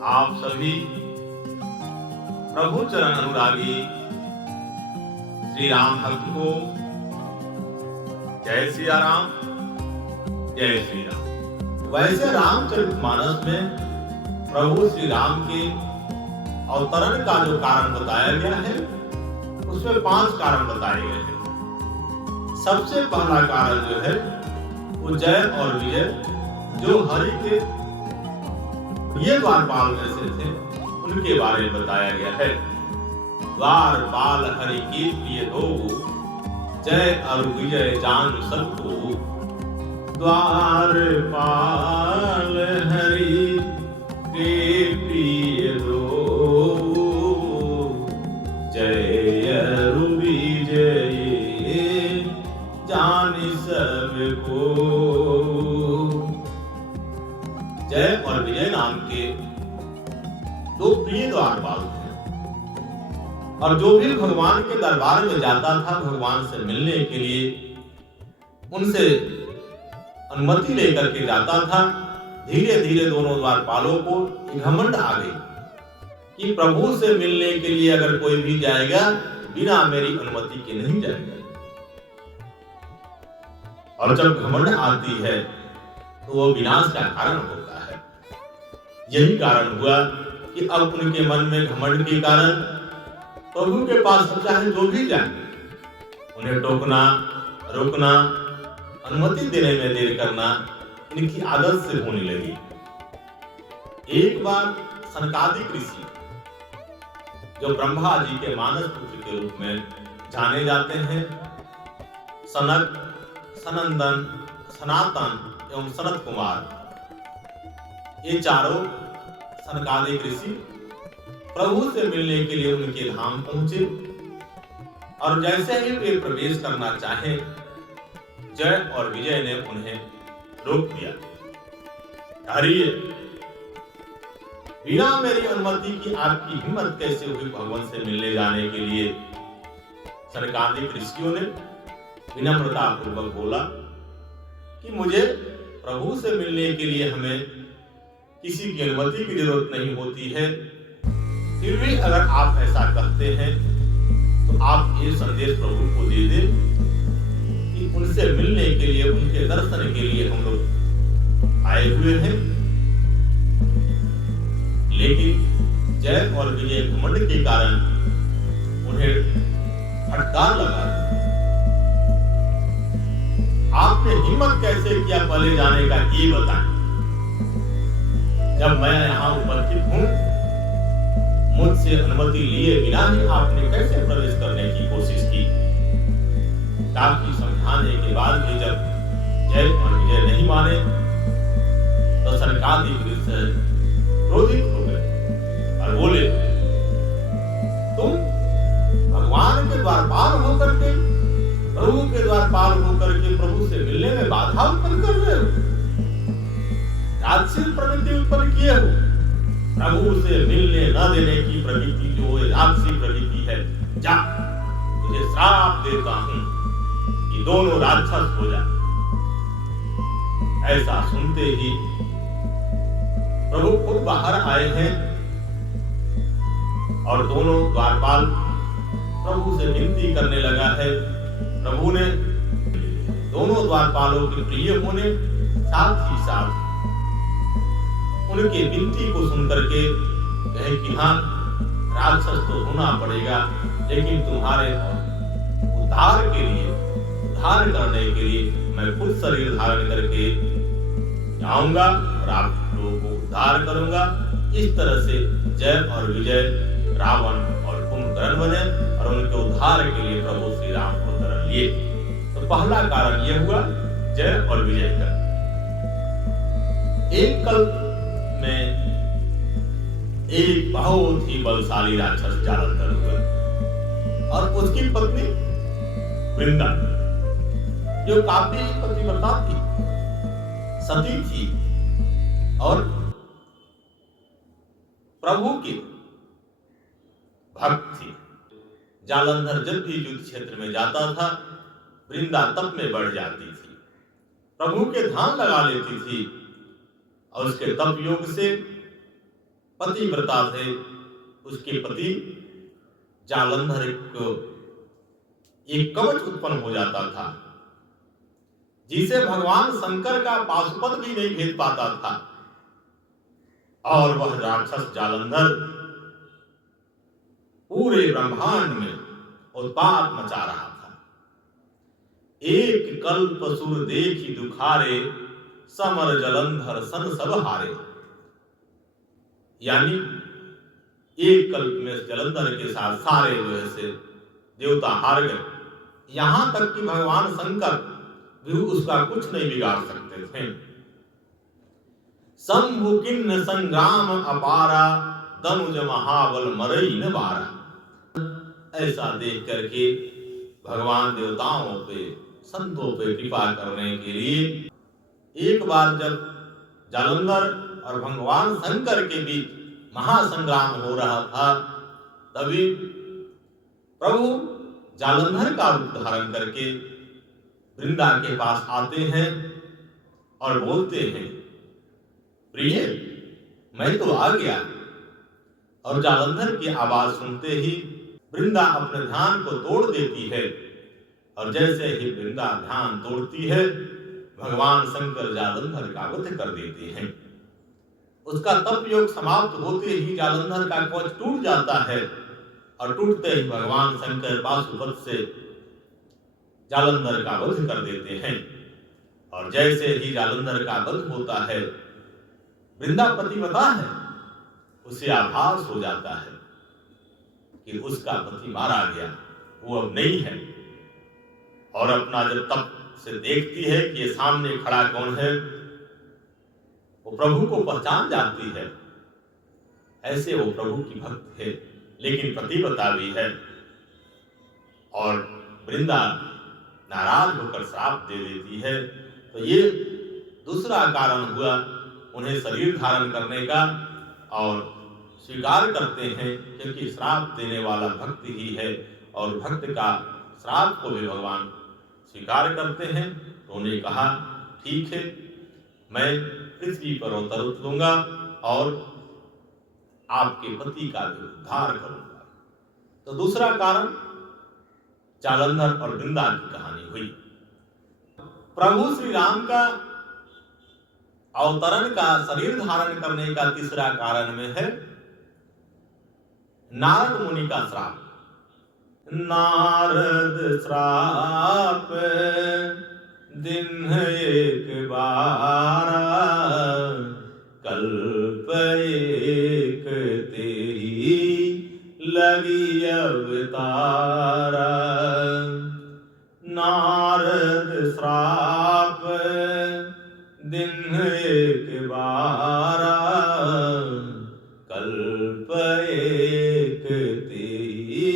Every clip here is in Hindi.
आप सभी प्रभु चरण अनुरागी श्री राम भक्त को जय सिया राम, जय श्री राम। वैसे रामचरितमानस में प्रभु श्री राम के अवतरण का जो कारण बताया गया है उसमें 5 कारण बताए गए हैं। सबसे पहला कारण जो है वो जय और विजय जो हरि के ये द्वारपाल में से थे उनके बारे में बताया गया है। द्वारपाल हरि के प्रिय दो, जय और विजय जान सबको। द्वारपाल हरि के प्रिय दो, जय और विजय जान सबको। जय और विजय नाम के 2 प्रिय द्वारपाल थे और जो भी भगवान के दरबार में जाता था भगवान से मिलने के लिए उनसे अनुमति लेकर के जाता था। धीरे धीरे दोनों द्वारपालों को घमंड आ गई कि प्रभु से मिलने के लिए अगर कोई भी जाएगा बिना मेरी अनुमति के नहीं जाएगा। और जब घमंड आती है तो वो विनाश का कारण होता है। यही कारण हुआ कि अब उनके मन में घमंड के कारण प्रभु के पास चाहे जो भी जाए उन्हें टोकना, रोकना, अनुमति देने में देर करना इनकी आदत से होने लगी। एक बार सनकादिक ऋषि जो ब्रह्मा जी के मानस पुत्र के रूप में जाने जाते हैं, सनक, सनंदन, सनातन एवं सनत कुमार, ये चारों सनकादिक ऋषि प्रभु से मिलने के लिए उनके धाम पहुंचे और जैसे ही वे प्रवेश करना चाहे जय और विजय ने उन्हें रोक दिया। हरिये, बिना मेरी अनुमति की आपकी हिम्मत कैसे हुई भगवान से मिलने जाने के लिए? सनकादिक ऋषियों ने विनम्रता पूर्वक बोला कि मुझे प्रभु से मिलने के लिए हमें किसी की अनुमति की जरूरत नहीं होती है। फिर भी अगर आप ऐसा कहते हैं तो आप ये संदेश प्रभु को दे दें कि उनसे मिलने के लिए, उनके दर्शन के लिए हम लोग आए हुए हैं। लेकिन जय और विजय घमंड के कारण उन्हें फटकार लगा। आपने हिम्मत कैसे किया पहले जाने का ये बताएं। जब मैं यहाँ उपस्थित हूँ मुझसे अनुमति लिए बिना ही आपने कैसे प्रवेश करने की कोशिश की? काफी समझाने के बाद भी जब जय और विजय नहीं माने तो सनकादिक ऋषि क्रोधित हो गए और बोले, तुम भगवान के द्वारपाल होकर के, प्रभु के द्वारपाल होकर के प्रभु से मिलने में बाधा उत्पन्न कर रहे हो, राजसी प्रवृत्ति उत्पन्न किए हो। प्रभु से मिलने न देने की प्रवृत्ति जो राजसी प्रवृत्ति है, जा तुझे श्राप देता हूं कि दोनों राक्षस हो जा। ऐसा सुनते ही प्रभु खुद बाहर आए हैं और दोनों द्वारपाल प्रभु से विनती करने लगा है। प्रभु ने दोनों द्वारपालों के प्रिय होने साथ ही साथ उनके विनती को सुनकर के कहे कि हाँ, राक्षस तो होना पड़ेगा लेकिन तुम्हारे उद्धार के लिए, उद्धार करने के लिए मैं खुद शरीर धारण करके जाऊंगा और आप लोगों को उद्धार करूंगा। इस तरह से जय और विजय रावण और कुंभकर्ण बने और उनके उद्धार के लिए प्रभु श्री राम को शरण लिए। तो पहला कारण यह हुआ जय और विजय का। एक कल्प में एक बहुत ही बलशाली राक्षस जालंधर हुआ और उसकी पत्नी वृंदा जो काफी पतिव्रता थी, सती थी और प्रभु की भक्त थी। जालंधर जब भी युद्ध क्षेत्र में जाता था वृंदा तप में बढ़ जाती थी, प्रभु के ध्यान लगा लेती थी और उसके तप योग से पतिव्रता थे, उसके पति जालंधर को एक कवच उत्पन्न हो जाता था, जिसे भगवान शंकर का पाशुपत भी नहीं भेद पाता था। और वह राक्षस जालंधर पूरे ब्रह्मांड में उत्पात मचा रहा था। एक कल्प सुर देखी दुखारे, समर जलंधर सन सब हारे। यानी एक कल्प में जलंधर के साथ सारे जो है से देवता हार गए। यहां तक कि भगवान शंकर भी उसका कुछ नहीं बिगाड़ सकते थे। शंभु किन्न संग्राम अपारा, दनुज महाबल मरई न बारा। ऐसा देख करके भगवान देवताओं पे, संतों पे कृपा करने के लिए एक बार जब जालंधर और भगवान शंकर के बीच महासंग्राम हो रहा था, तभी प्रभु जालंधर का रूप धारण करके वृंदा के पास आते हैं और बोलते हैं, प्रिय मैं तो आ गया। और जालंधर की आवाज सुनते ही वृंदा अपने ध्यान को तोड़ देती है, और जैसे ही वृंदा ध्यान तोड़ती है, भगवान शंकर जालंधर का वध कर देते हैं। उसका तप योग समाप्त होते ही जालंधर का कवच टूट जाता है, और टूटते ही भगवान शंकर पाशुपत से जालंधर का वध कर देते हैं। और जैसे ही जालंधर का वध होता है, वृंदा पतिव्रता है, उसे आभास हो जाता है कि उसका पति मारा गया, वो अब नहीं है। और अपना जब तप से देखती है कि ये सामने खड़ा कौन है, वो प्रभु को पहचान जाती है। ऐसे वो प्रभु की भक्त है, लेकिन पतिव्रता भी है। और वृंदा नाराज होकर श्राप दे देती है। तो ये दूसरा कारण हुआ उन्हें शरीर धारण करने का, और स्वीकार करते हैं क्योंकि श्राप देने वाला भक्त ही है, और भक्त का श्राप को भी भगवान स्वीकार करते हैं। तो उन्हें कहा, ठीक है, मैं पृथ्वी पर अवतर लूंगा और आपके पति का भी उद्धार करूंगा। तो दूसरा कारण जालंधर और वृंदा की कहानी हुई। प्रभु श्री राम का अवतरण का, शरीर धारण करने का तीसरा कारण में है नारद मुनि का श्राप। नारद श्राप दिन एक बारा, कल्प एक तेरी लगी अवतारा। नारद श्राप दिन एक बारा, कल्प एक तेरी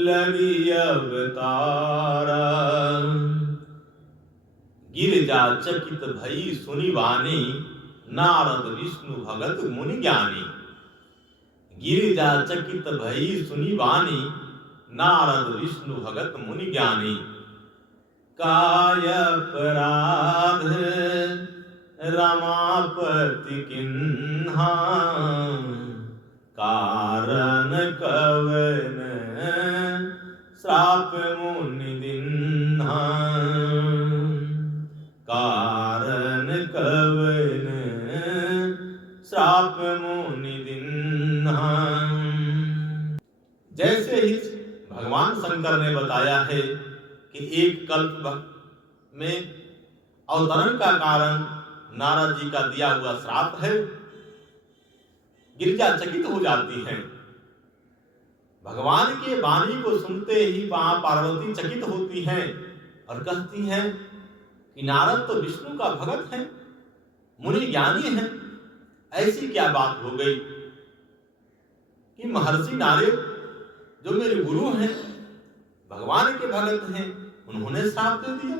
लगी अवतारा। गिरिजा चकित भई सुनि वाणी, नारद विष्णु भगत मुनि ज्ञानी। गिरिजा चकित भई सुनि वाणी, नारद विष्णु भगत मुनि ज्ञानी। काय अपराध रमापति किन्हा, कारण कवन श्राप मुनि दिन्हा। कारण कवन श्राप मुनि दिन्हा। जैसे ही भगवान शंकर ने बताया है कि एक कल्प में अवतरण का कारण नारद जी का दिया हुआ श्राप है, गिरिजा चकित हो जाती है। भगवान के वाणी को सुनते ही वहां पार्वती चकित होती हैं और कहती हैं कि नारद तो विष्णु का भगत है, मुनि ज्ञानी है, ऐसी क्या बात हो गई कि महर्षि नारद जो मेरे गुरु हैं, भगवान के भगत हैं, उन्होंने श्राप दे दिया।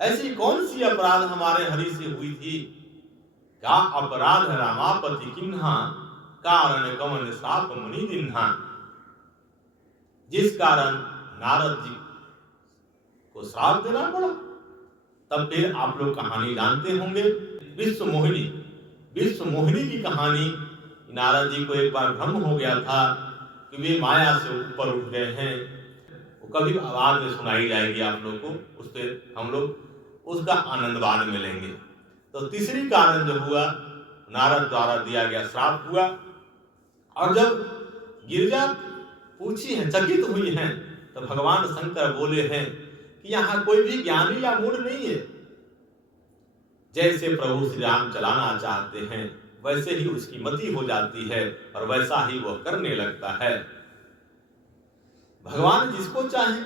ऐसी कौन सी अपराध हमारे हरि से हुई थी? क्या अपराध रामापति किन्हा, कारण कवन श्राप मुनि दिन्हा। जिस कारण नारद जी को श्राप देना पड़ा। तब फिर आप लोग कहानी जानते होंगे, विश्व मोहिनी। विश्व मोहिनी की कहानी नारद जी को एक बार भ्रम हो गया था कि वे माया से ऊपर उठ गए हैं। वो कभी आवाज में सुनाई जाएगी आप लोग को, उस पर हम लोग उसका आनंद बाद में लेंगे। तो तीसरी कारण जो हुआ, नारद द्वारा दिया गया श्राप हुआ। और जब गिरिजा पूछी है, चकित हुई हैं, तो भगवान शंकर बोले हैं कि यहाँ कोई भी ज्ञानी या मूढ़ नहीं है। जैसे प्रभु श्री राम चलाना चाहते हैं वैसे ही उसकी मति हो जाती है और वैसा ही वह करने लगता है। भगवान जिसको चाहे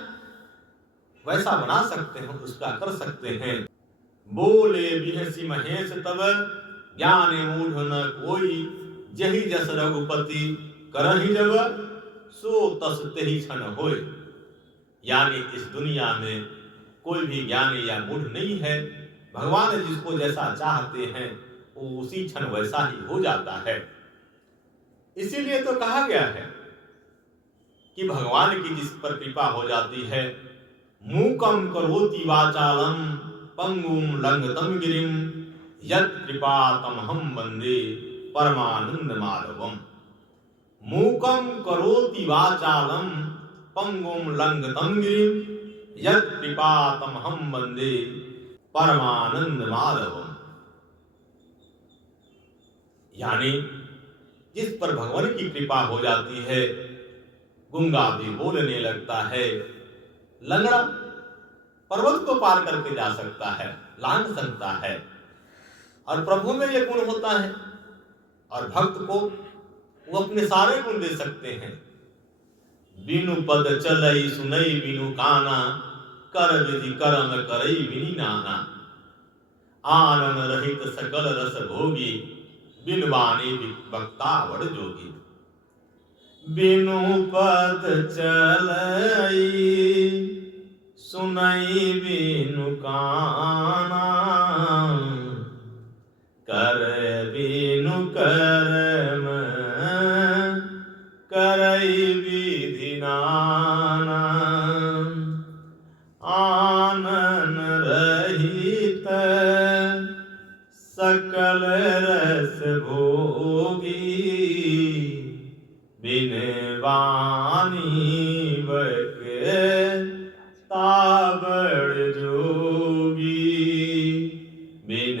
वैसा बना सकते हैं, उसका कर सकते हैं। बोले बिहसी महेश तब ज्ञान मूढ़ न कोई, जही जस रघुपति करहि जब सो तस तेहि क्षण होय। यानी इस दुनिया में कोई भी ज्ञानी या मूढ़ नहीं है। भगवान जिसको जैसा चाहते हैं वो उसी क्षण वैसा ही हो जाता है। इसीलिए तो कहा गया है कि भगवान की जिस पर कृपा हो जाती है, मूकम करोति वाचालम पंगुम लंघतम गिरिम यत् कृपा तमहम वंदे परमानंद माधवम। मूकम करोति वाचालम पंगुम लंघतम गिरिम यत् कृपा तमहम वंदे परमानंद माधवम। यानी जिस पर भगवान की कृपा हो जाती है, गूंगा भी बोलने लगता है, लंगड़ा पर्वत को पार करके जा सकता है, लांघ सकता है। और प्रभु में यह गुण होता है और भक्त को वो अपने सारे गुण दे सकते हैं। बिनु पद चलई सुनई बिनु काना, कर विधि करम करई बिनि नाना। आनंद रहित सकल रस भोगी, बिनु वाणी वक्ता बड़ जोगी। बिनु पद चलई सुनई बिनु काना, कर बिनु कर्म करई विधि नाना। आनन रहित सकल रस भोगी, बिन वाणी वक्ता बड़ जोगी। बिन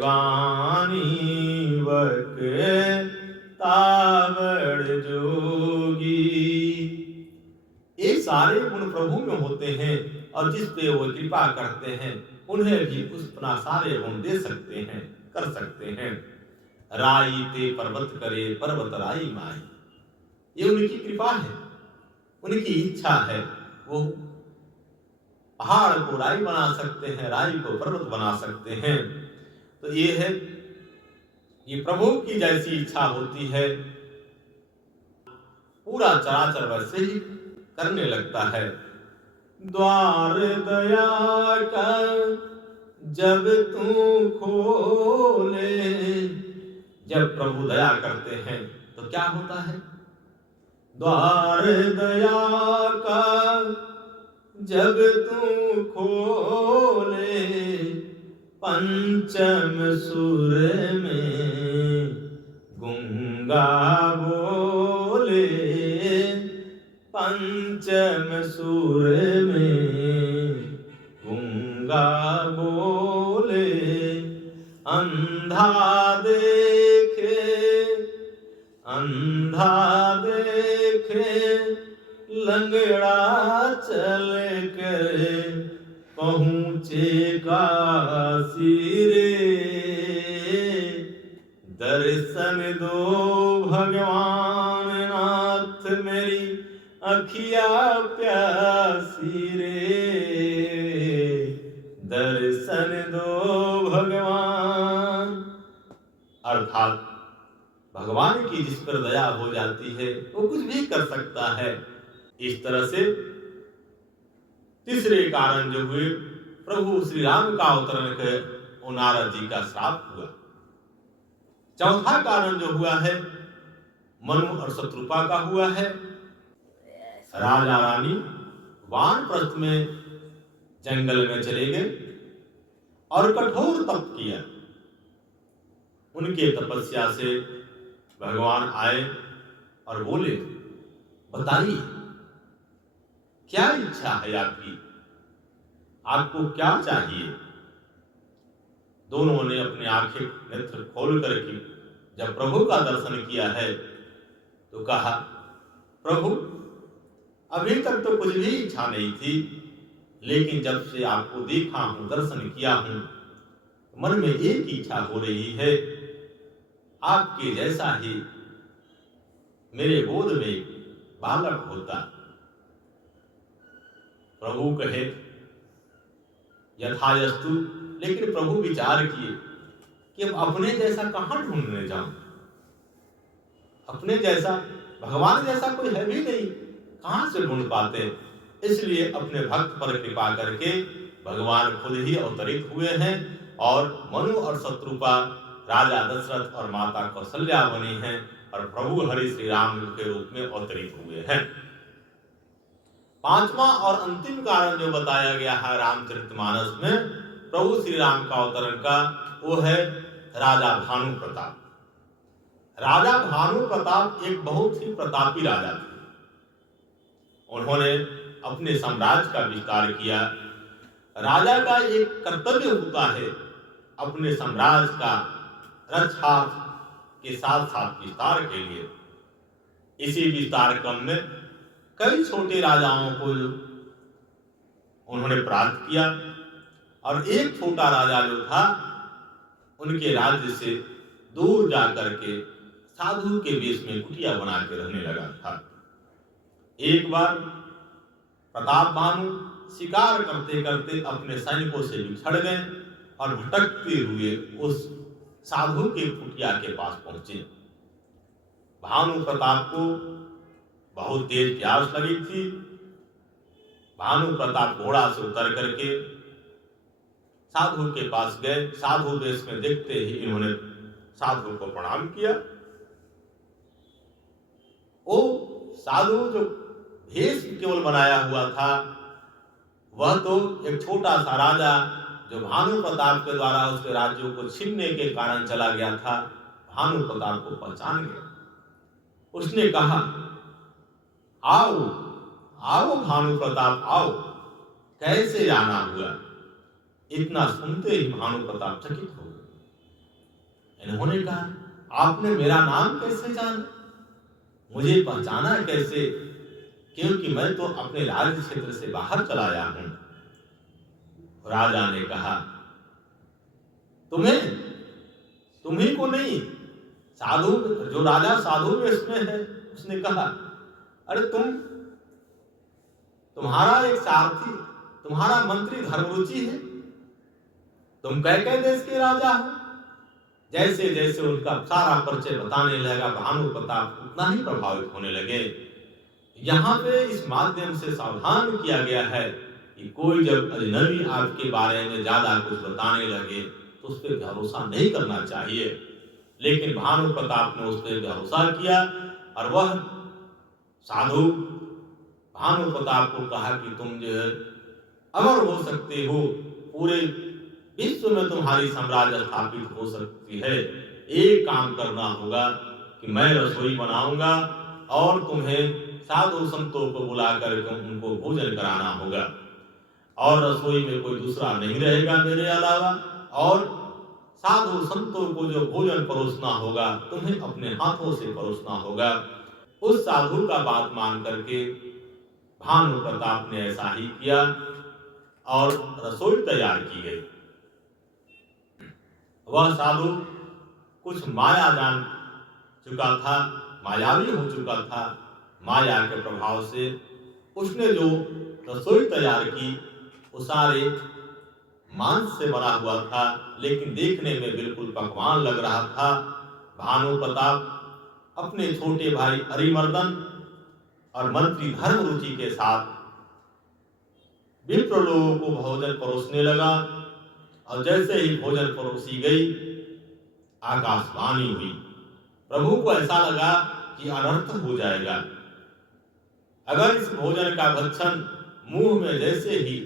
वाणी वक्ता बड़ जोगी। ये सारे गुण प्रभु में होते हैं और जिस पे वो कृपा करते हैं उन्हें भी उस अपना सारे गुण दे सकते हैं, कर सकते हैं। राई ते पर्वत करे पर्वत राई माई, ये उनकी कृपा है, उनकी इच्छा है। वो पहाड़ को राई बना सकते हैं, राई को पर्वत बना सकते हैं। तो ये है, ये प्रभु की जैसी इच्छा होती है पूरा चराचर वैसे ही करने लगता है। द्वार दया का जब तू खोले, जब प्रभु दया करते हैं तो क्या होता है? द्वार दया का जब तू खोले, पंचम सुर में गूंगा बोले। पंचम सुर में गूंगा बोले। अंधा देखे अंधा देखे, लंगड़ा चल कर पहुँचे काशी रे। दर्शन दो भगवान नाथ मेरी अखिया प्यासी रे। दर्शन दो भगवान। अर्थात भगवान की जिस पर दया हो जाती है वो कुछ भी कर सकता है। इस तरह से तीसरे कारण जो हुए, प्रभु श्री राम का अवतरण कर नारद जी का श्राप हुआ। चौथा कारण जो हुआ है मनु और शत्रुपा का हुआ है। राजा रानी वानप्रस्थ में जंगल में चले गए और कठोर तप किया। उनके तपस्या से भगवान आए और बोले, बताइए क्या इच्छा है आपकी, आपको क्या चाहिए। दोनों ने अपने आंखें नेत्र खोल करके जब प्रभु का दर्शन किया है तो कहा, प्रभु अभी तक तो कुछ भी इच्छा नहीं थी, लेकिन जब से आपको देखा हूं, दर्शन किया हूं, मन में एक ही इच्छा हो रही है, आपके जैसा ही मेरे गोद में बालक होता। प्रभु कहे यथायस्तु, लेकिन प्रभु विचार किए कि अब अपने जैसा कहां ढूंढने जाऊं, अपने जैसा, भगवान जैसा कोई है भी नहीं, कहां से ढूंढ पाते। इसलिए अपने भक्त पर कृपा करके भगवान खुद ही अवतरित हुए हैं और मनु और शत्रुपा राजा दशरथ और माता कौशल्या बनी हैं और प्रभु हरि श्री राम के रूप में अवतरित हुए हैं। पांचवा और अंतिम कारण जो बताया गया है रामचरितमानस में प्रभु श्री राम का अवतरण का, वो है राजा भानु प्रताप। राजा भानु प्रताप एक बहुत ही प्रतापी राजा थे। उन्होंने अपने साम्राज्य का विस्तार किया। राजा का एक कर्तव्य होता है अपने साम्राज्य का रक्षा के साथ साथ विस्तार के लिए। इसी विस्तार क्रम में कई छोटे राजाओं को उन्होंने प्राप्त किया और एक छोटा राजा जो था उनके राज्य से दूर जाकर के साधु के वेश में कुटिया बना के रहने लगा था। एक बार प्रताप भानु शिकार करते करते अपने सैनिकों से बिछड़ गए और भटकते हुए उस साधु के कुटिया के पास पहुंचे। भानु प्रताप को बहुत तेज प्यास लगी थी। भानु प्रताप घोड़ा से उतर करके साधु के पास गए। साधु वेश में देखते ही इन्होंने साधु को प्रणाम किया। वो साधु जो भेष केवल बनाया हुआ था, वह तो एक छोटा सा राजा जो भानु प्रताप के द्वारा उसके राज्यों को छीनने के कारण चला गया था, भानु प्रताप को पहचान गया। उसने कहा, आओ आओ भानु प्रताप आओ, कैसे आना हुआ। इतना सुनते ही भानु प्रताप चकित हो गए। इन्होंने कहा, आपने मेरा नाम कैसे जाना, मुझे पहचाना कैसे, क्योंकि मैं तो अपने राज्य क्षेत्र से बाहर चला आया हूं। राजा ने कहा, तुम्ही को नहीं, साधु जो राजा साधु वेश में है उसने कहा, अरे तुम्हारा एक सारथी, तुम्हारा मंत्री धर्मरुचि है, तुम कह देश के राजा हो। जैसे जैसे उनका सारा परिचय बताने लगा भानु प्रताप उतना ही प्रभावित होने लगे। यहाँ पे इस माध्यम से सावधान किया गया है कि कोई जब अजनबी आपके बारे में ज्यादा कुछ बताने लगे तो उस पर भरोसा नहीं करना चाहिए। लेकिन भानु प्रताप ने उस पर भरोसा किया और वह साधु भानु प्रताप को कहा कि तुम जो है अमर हो सकते हो, पूरे विश्व में तुम्हारी साम्राज्य स्थापित हो सकती है। एक काम करना होगा कि मैं रसोई बनाऊंगा और तुम्हें साधु संतों को बुलाकर उनको भोजन कराना होगा और रसोई में कोई दूसरा नहीं रहेगा मेरे अलावा, और साधु संतों को जो भोजन परोसना होगा तुम्हें अपने हाथों से परोसना होगा। उस साधु का बात मान करके भानु प्रताप ने ऐसा ही किया और रसोई तैयार की गई। वह साधु कुछ माया जान चुका था, मायावी हो चुका था। माया के प्रभाव से उसने जो रसोई तैयार की वो सारे मांस से बना हुआ था, लेकिन देखने में बिल्कुल पकवान लग रहा था। भानु प्रताप अपने छोटे भाई अरिमर्दन और मंत्री धर्मरुचि के साथ विप्र लोगों को भोजन परोसने लगा और जैसे ही भोजन परोसी गई आकाशवाणी हुई। प्रभु को ऐसा लगा कि अनर्थ हो जाएगा अगर इस भोजन का भक्षण मुंह में जैसे ही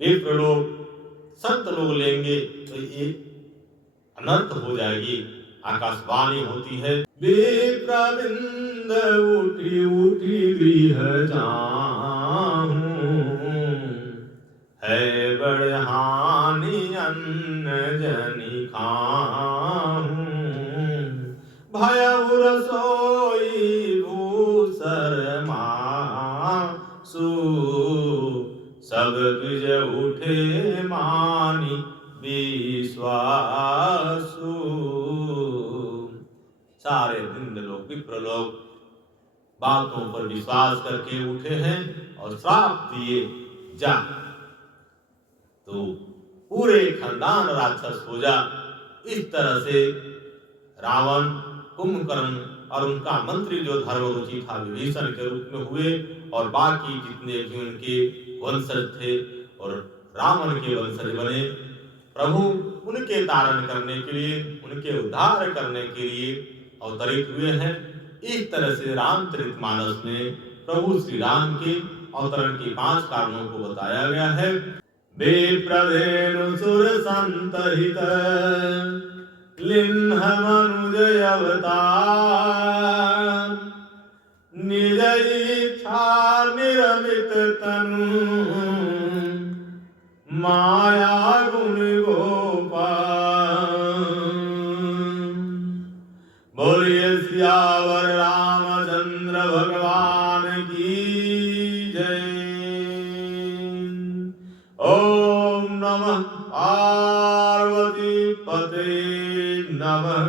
विप्र लोग संत लोग लेंगे तो ये अनर्थ हो जाएगी, आकाशवाणी होती है, विप्रबिंद उठी उठी गृह जाऊं, है बड़ हानि अन्न जनि खाऊं, भयउ रसोई भूसर मासु, सब द्विज उठे मानि विश्वासु। सारे इंद्र लोग विप्र लोग बातों पर विश्वास करके उठे हैं और श्राप दिए जा, तो पूरे खानदान राक्षस हो जा। इस तरह से रावण, कुंभकर्ण और उनका मंत्री जो धर्मरुचि था विभीषण के रूप में हुए, और बाकी जितने भी उनके वंशज थे और रावण के वंशज बने। प्रभु उनके तारण करने के लिए, उनके उद्धार करने के लिए अवतरित हुए हैं। इस तरह से रामचरितमानस में प्रभु श्री राम के अवतरण के 5 कारणों को बताया गया है। विप्रधेनु सुर संतहित लिन्ह मनुज अवतार, निज इच्छा निरमित तनु माया गुण गोपाल। बोलिए सियावर रामचंद्र भगवान की जय। ओम नमः पार्वती पते नमः।